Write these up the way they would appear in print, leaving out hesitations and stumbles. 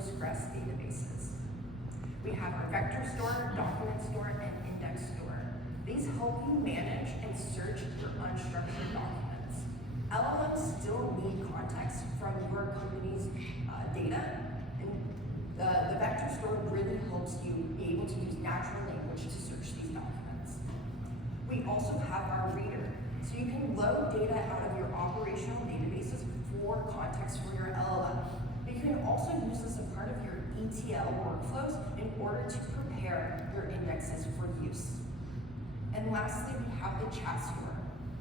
Postgres databases. We have our vector store, document store, and index store. These help you manage and search your unstructured documents. LLMs still need context from your company's data, and the vector store really helps you be able to use natural language to search these documents. We also have our reader, so you can load data out of your operational databases for context for your LLM. But you can also use this as part of your ETL workflows in order to prepare your indexes for use. And lastly, we have the chat store.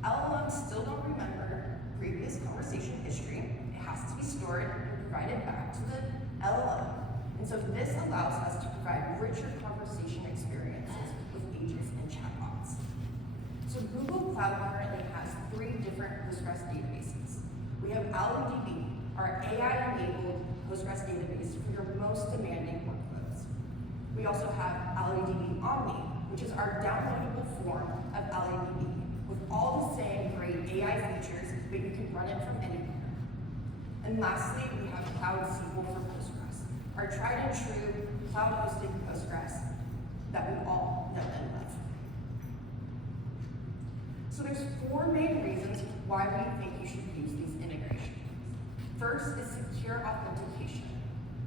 LLMs still don't remember previous conversation history. It has to be stored and provided back to the LLM. And so this allows us to provide richer conversation experiences with agents and chatbots. So Google Cloud currently has 3 different Postgres databases. We have LlamaIndex, our AI-enabled Postgres database for your most demanding workloads. We also have LlamaIndex Omni, which is our downloadable form of LlamaIndex, with all the same great AI features, but you can run it from anywhere. And lastly, we have Cloud SQL for Postgres, our tried and true cloud-hosted Postgres that we all know and love. So there's 4 main reasons why we think you should use these integrations. First is secure authentication.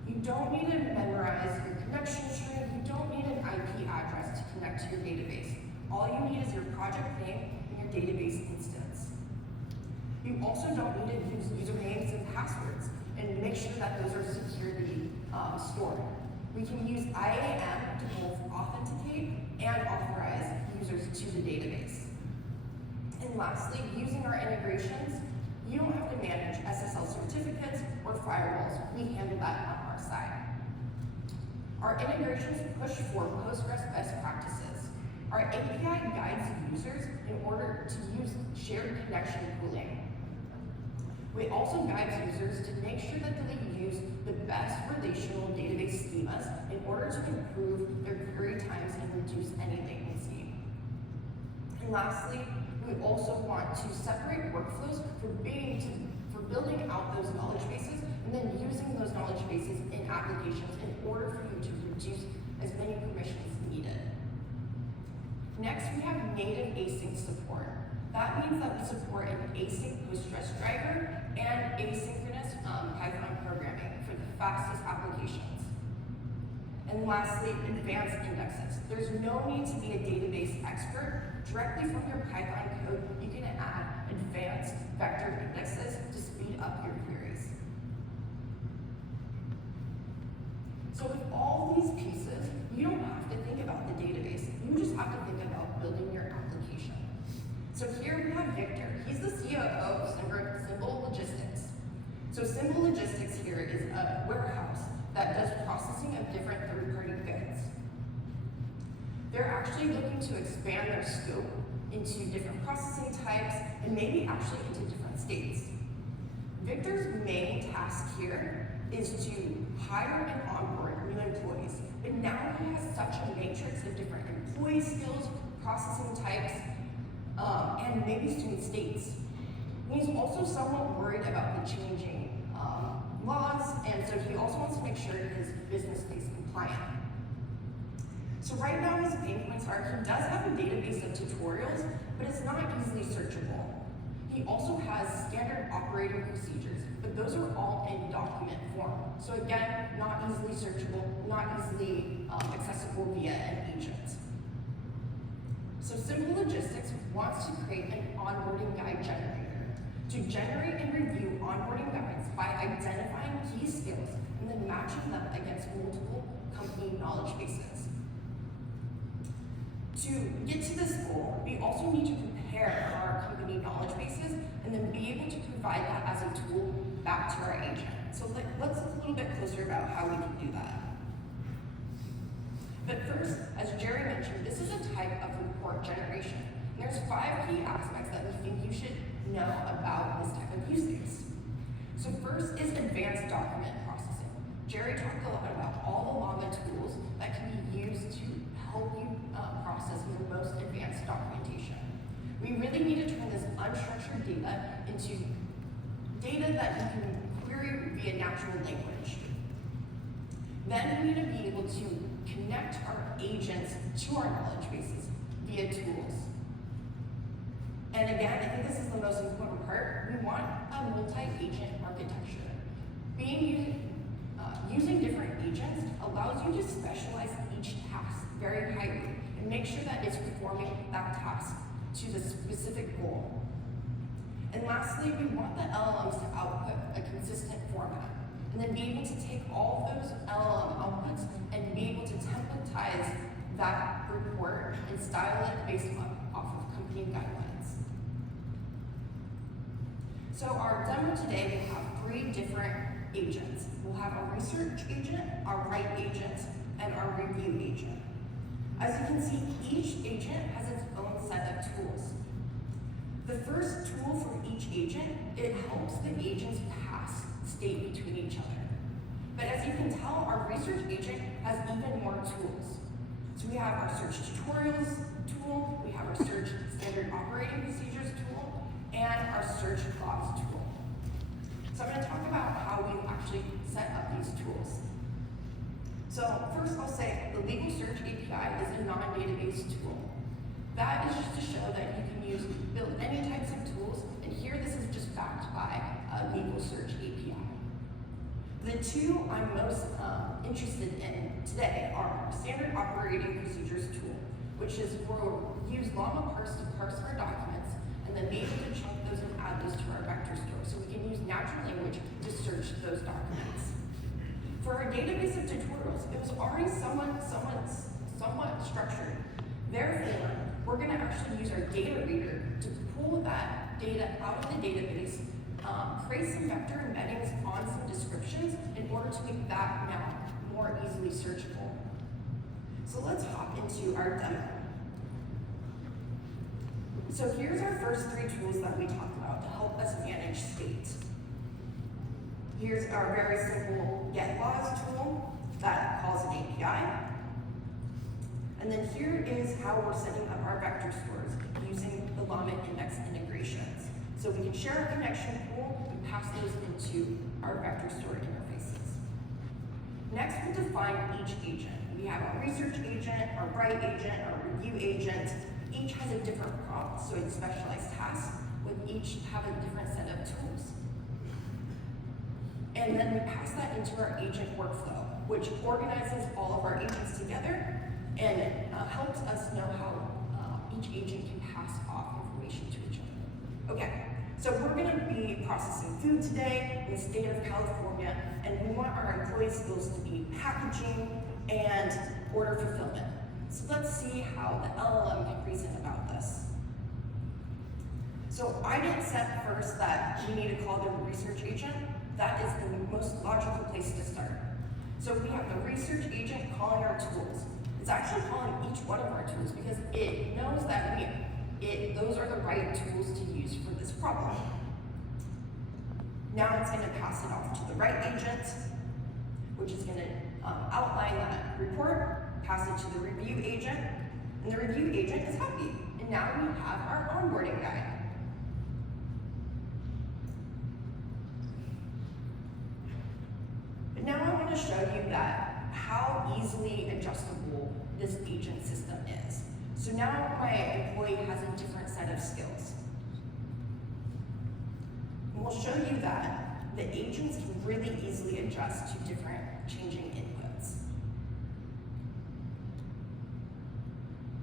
You don't need to memorize your connection string. You don't need an IP address to connect to your database. All you need is your project name and your database instance. You also don't need to use usernames and passwords, and make sure that those are securely stored. We can use IAM to both authenticate and authorize users to the database. And lastly, using our integrations, you don't have to manage SSL certificates or firewalls. We handle that on our side. Our integrations push for Postgres best practices. Our API guides users in order to use shared connection pooling. We also guide users to make sure that they use the best relational database schemas in order to improve their query times and reduce any latency. And lastly, we also want to separate workflows for building out those knowledge bases and then using those knowledge bases in applications in order for you to reduce as many permissions needed. Next, we have native async support. That means that we support an async Postgres driver and asynchronous Python programming for the fastest applications. And lastly, advanced indexes. There's no need to be a database expert. Directly from your Python code, you can add advanced vector indexes to speed up your queries. So with all these pieces, you don't have to think about the database. You just have to think about building your application. So here we have Victor. He's the COO of Symbol Logistics. So Symbol Logistics here is a warehouse that does processing of different third-party goods. They're actually looking to expand their scope into different processing types and maybe actually into different states. Victor's main task here is to hire and onboard new employees, but now he has such a matrix of different employee skills, processing types, and maybe student states. And he's also somewhat worried about the changing laws, and so he also wants to make sure his business stays compliant. So right now his pain points are he does have a database of tutorials, but it's not easily searchable. He also has standard operating procedures, but those are all in document form. So again, not easily searchable, not easily accessible via an agent. So Symbol Logistics wants to create an onboarding guide generator to generate and review onboarding guides by identifying key skills and then matching them against multiple company knowledge bases. To get to this goal, we also need to prepare our company knowledge bases and then be able to provide that as a tool back to our agent. So let's look a little bit closer about how we can do that. But first, as Jerry mentioned, this is a type of report generation. And there's 5 key aspects that we think you should know about this type of use case. So first is advanced document processing. Jerry talked a lot about all the Llama tools that can be used to help you process your most advanced documentation. We really need to turn this unstructured data into data that you can query via natural language. Then we need to be able to connect our agents to our knowledge bases via tools. And again, I think this is the most important part. We want a multi-agent architecture. Using different agents allows you to specialize each task very highly and make sure that it's performing that task to the specific goal. And lastly, we want the LLMs to output a consistent format and then be able to take all those LLM outputs and be able to templatize that report and style it based off of company guidelines. So our demo today, we have 3 different agents. We'll have our research agent, our write agent, and our review agent. As you can see, each agent has its own set of tools. The first tool for each agent, it helps the agents pass state between each other. But as you can tell, our research agent has even more tools. So we have our search tutorials tool, we have our search standard operating procedures tool, and our search logs tool. So I'm going to talk about how we've actually set up these tools. So first I'll say the legal search API is a non-database tool. That is just to show that you can build any types of tools, and here this is just backed by a legal search API. The 2 I'm most interested in today are standard operating procedures tool, which is where we'll use LlamaParse to parse our documents and then be able to chunk those and add those to our vector store so we can use natural language to search those documents. For our database of tutorials, it was already somewhat structured. Therefore, we're going to actually use our data reader to pull that data out of the database, create some vector embeddings on some descriptions in order to make that now more easily searchable. So let's hop into our demo. So here's our first 3 tools that we talked about to help us manage state. Here's our very simple get laws tool that calls an API. And then here is how we're setting up our vector stores using the LlamaIndex integrations. So we can share a connection pool and pass those into our vector store interfaces. Next, we'll define each agent. We have our research agent, our write agent, our review agent. Each has a different prompt, so it's specialized tasks, with each have a different set of tools. And then we pass that into our agent workflow, which organizes all of our agents together and helps us know how each agent can pass off information to each other. Okay, so we're going to be processing food today in the state of California, and we want our employee skills to be packaging and order fulfillment. So let's see how the LLM can reason about this. So I didn't set first that we need to call the research agent. That is the most logical place to start. So we have the research agent calling our tools. It's actually calling each one of our tools because it knows that those are the right tools to use for this problem. Now it's going to pass it off to the write agent, which is going to outline that report, pass it to the review agent, and the review agent is happy. And now we have our onboarding guide. But now I want to show you that how easily adjustable this agent system is. So now my employee has a different set of skills. And we'll show you that the agents can really easily adjust to different changing inputs.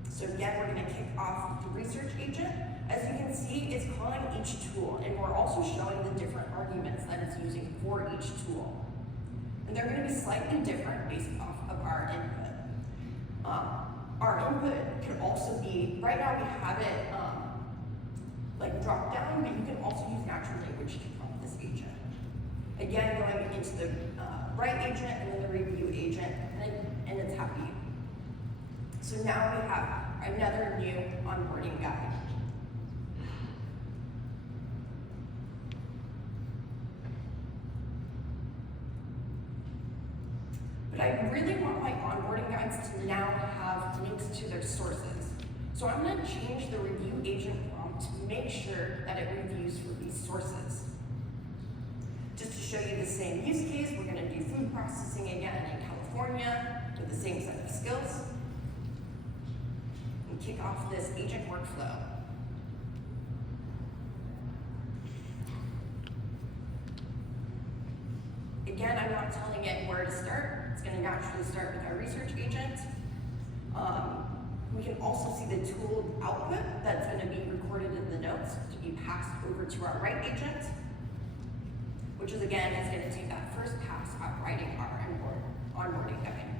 So again, we're going to kick off the research agent. As you can see, it's calling each tool, and we're also showing the different arguments that it's using for each tool. And they're going to be slightly different based off of our input. Our input could also be, right now we have it like drop down, but you can also use natural language to prompt this agent. Again, going into the write agent and then the review agent, and it's happy. So now we have another new onboarding guide. But I really want my onboarding guides to now have links to their sources. So I'm going to change the review agent prompt to make sure that it reviews for these sources. Just to show you the same use case, we're gonna do food processing again in California with the same set of skills. And kick off this agent workflow. Again, I'm not telling it where to start. It's gonna naturally start with our research agent. We can also see the tool output that's gonna be recorded in the notes to be passed over to our write agent, which is again, is gonna take that first pass at writing our onboarding guide.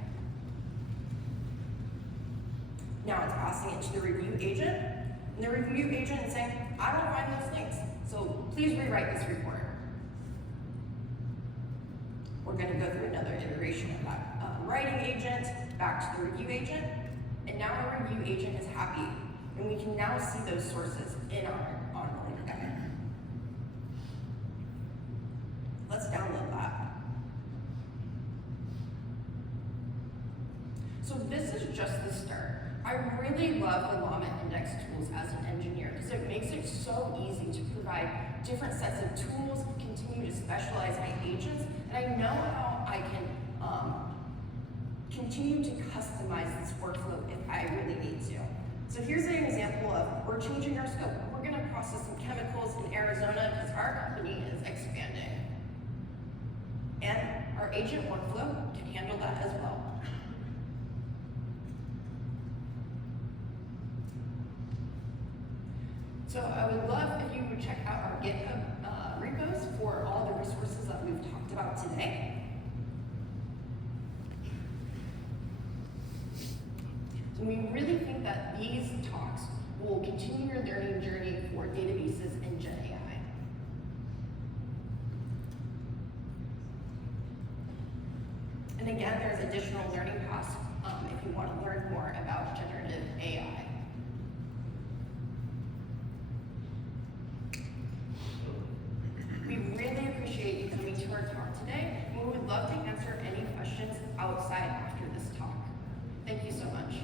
Now it's passing it to the review agent, and the review agent is saying, I don't find those links, so please rewrite this report. We're gonna go through another iteration of that writing agent, back to the review agent, and now our review agent is happy, and we can now see those sources in our onboarding guide. Let's download that. So this is just the start. I really love the LlamaIndex tools as an engineer because it makes it so easy to provide different sets of tools, continue to specialize my agents, and I know how I can continue to customize this workflow if I really need to. So here's an example of we're changing our scope. We're gonna process some chemicals in Arizona because our company is expanding. And our agent workflow can handle that as well. So I would love if you would check out our GitHub repos for all the resources that we've talked about today. So we really think that these talks will continue your learning journey for databases and Gen AI. And again, there's additional learning paths if you want to learn more about generative AI. We really appreciate you coming to our talk today, and we would love to answer any questions outside after this talk. Thank you so much.